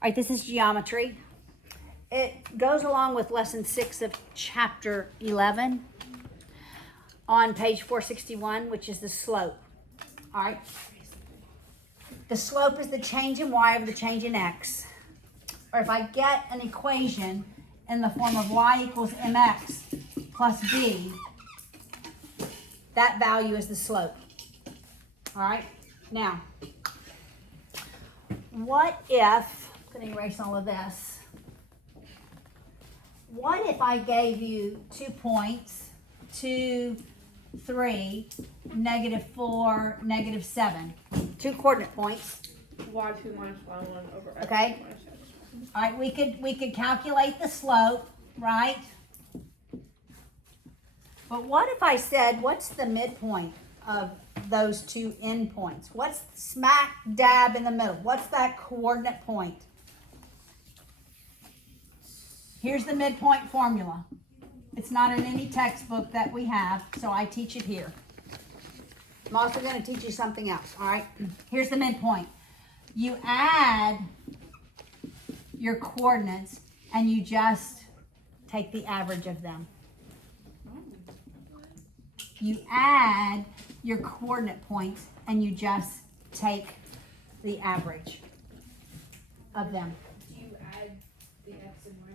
All right, this is geometry. It goes along with lesson 6 of chapter 11 on page 461, which is the slope. All right. The slope is the change in y over the change in x. Or if I get an equation in the form of y equals mx plus b, that value is the slope. All right. Now, what if, I'm going to erase all of this. What if I gave you 2 points, 2, 3, -4, -7? 2 coordinate points. y2 minus y1 over x Okay. minus x. All right, we could calculate the slope, right? But what if I said, what's the midpoint of those 2 endpoints? What's smack dab in the middle? What's that coordinate point? Here's the midpoint formula. It's not in any textbook that we have, so I teach it here. I'm also going to teach you something else, all right? Here's the midpoint. You add your coordinates and you just take the average of them. You add your coordinate points and you just take the average of them. Do you add the x and y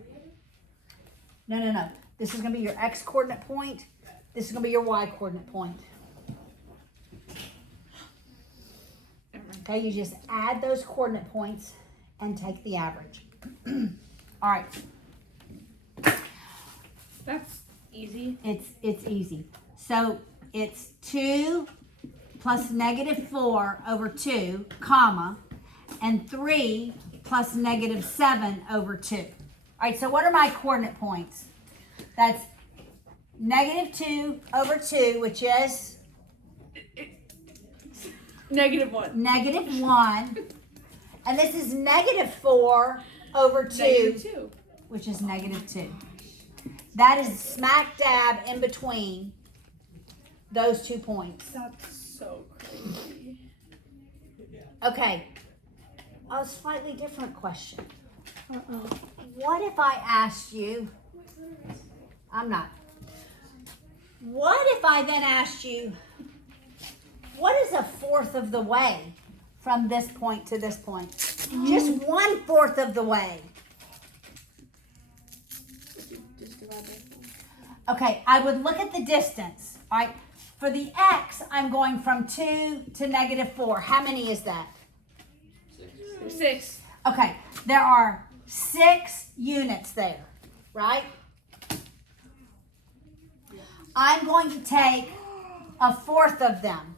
together? No. This is going to be your x coordinate point. This is going to be your y coordinate point. Okay, you just add those coordinate points and take the average. All right. That's easy. It's easy. So it's 2 plus -4 over 2, comma, and 3 plus -7 over 2. All right, so what are my coordinate points? That's -2 over 2, which is -1. -1. And this is -4 over 2, -2. which is -2. That is smack dab in between those 2 points. That's so crazy. Okay, a slightly different question. What if I asked you, what if I then asked you, what is 1/4 of the way from this point to this point? Just 1/4 of the way. Just divide by 4. Okay, I would look at the distance, all right? For the x, I'm going from 2 to -4. How many is that? 6. Okay, there are 6 units there, right? I'm going to take 1/4 of them.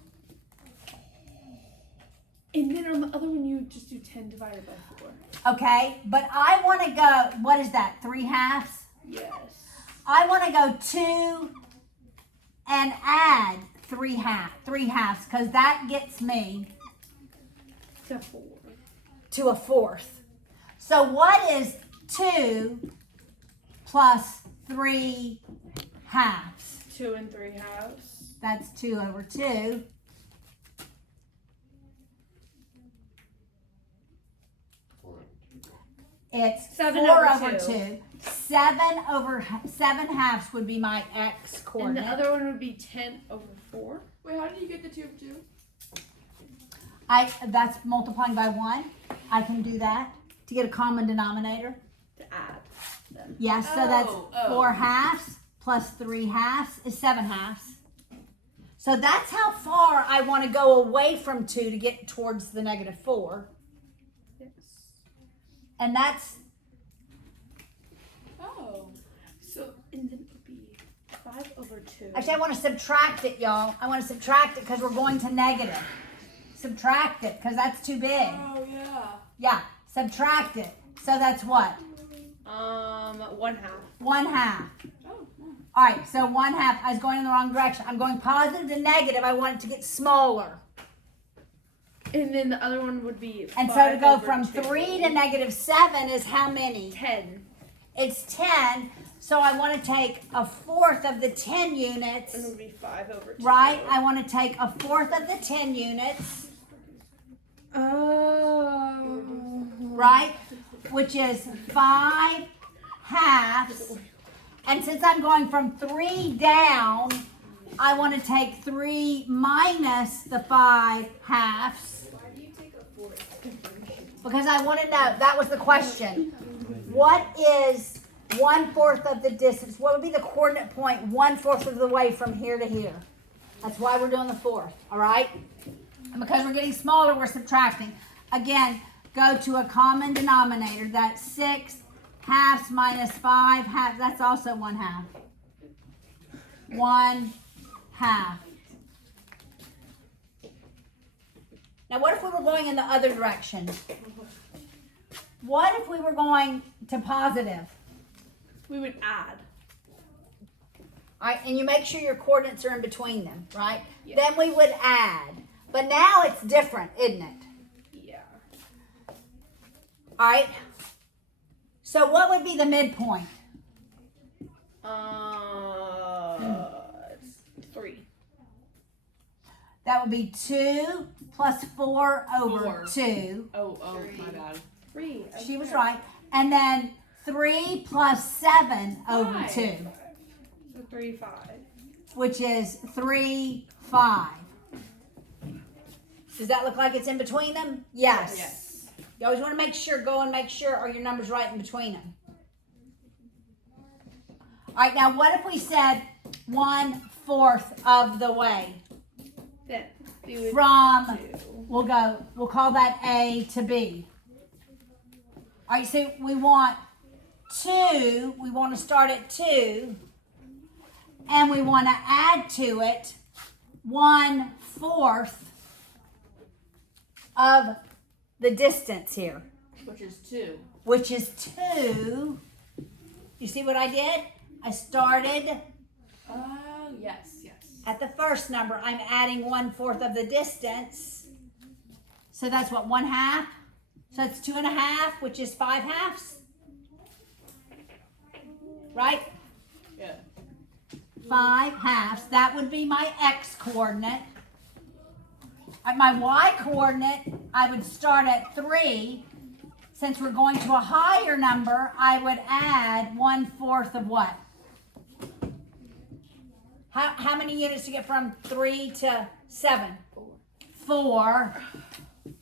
And then on the other one, you just do 10 divided by 4. Okay, but I want to go, what is that, 3/2? Yes. I want to go 2 and add 3/2, because that gets me To 4. to 1/4. So what is 2 plus 3/2? 2 and 3/2. That's 2 over 2. It's 7 4 over over 2. 2. 7/7 would be my x And coordinate. the other one would be 10 over 4. Wait, how did you get the 2 of 2? That's multiplying by 1. I can do that to get a common denominator. To add them. Yes, so that's Oh. 4/2 plus 3/2 is 7/2. So that's how far I want to go away from 2 to get towards the -4. Yes. And that's, Oh. So, and then it would be 5 over 2. actually I want to subtract it, y'all. I want to subtract it because we're going to negative. Subtract it because that's too big. Oh, yeah. Yeah, subtract it. So that's what? 1/2. 1/2. Oh, All right, so 1/2. I was going in the wrong direction. I'm going positive to negative. I want it to get smaller. And then the other one would be And so 5 to go over from 2. 3 to -7 is how many? 10. It's 10. So I want to take 1/4 of the 10 units, And it would be 5 over 2. right? I want to take 1/4 of the 10 units, Oh. right? which is 5 halves. And since I'm going from 3 down, I want to take 3 minus the 5 halves. Why do you take a fourth? Because I want to know, that was the question. What is 1/4 of the distance? What would be the coordinate point 1/4 of the way from here to here? That's why we're doing the fourth, all right? And because we're getting smaller, we're subtracting. Again, go to a common denominator. That's 6 halves minus 5 halves. That's also 1/2. 1/2. Now, what if we were going in the other direction? What if we were going to positive? We would add. All right, and you make sure your coordinates are in between them, right? Yeah. Then we would add. But now it's different, isn't it? Yeah. All right. So what would be the midpoint? It's 3. That would be 2 plus 4 over 4. 2. Oh, my bad. 3. She was right. And then 3 plus 7 over 5. 2, So 3, 5. which is 3, 5. Does that look like it's in between them? Yes. Yes. You always want to make sure, go and make sure, are your numbers right in between them? All right, now what if we said 1/4 of the way? Then we would From, do. we'll call that A to B. All right, so we want 2, we want to start at 2, and we want to add to it 1/4 of the distance here, Which is 2. which is 2. You see what I did? I started Yes. at the first number. I'm adding 1/4 of the distance. So that's what, 1/2? So that's 2.5, which is 5 halves. Right? Yeah. 5 halves. That would be my x coordinate. At my y coordinate, I would start at 3. Since we're going to a higher number, I would add 1/4 of what? How many units to get from 3 to 7? 4.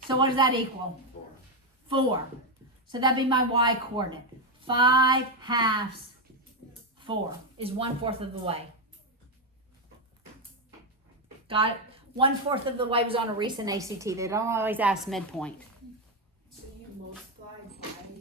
So what does that equal? 4. So that'd be my y coordinate. 5 halves 4 is 1/4 of the way. Got it? 1/4 of the way was on a recent ACT. They don't always ask midpoint. So you multiply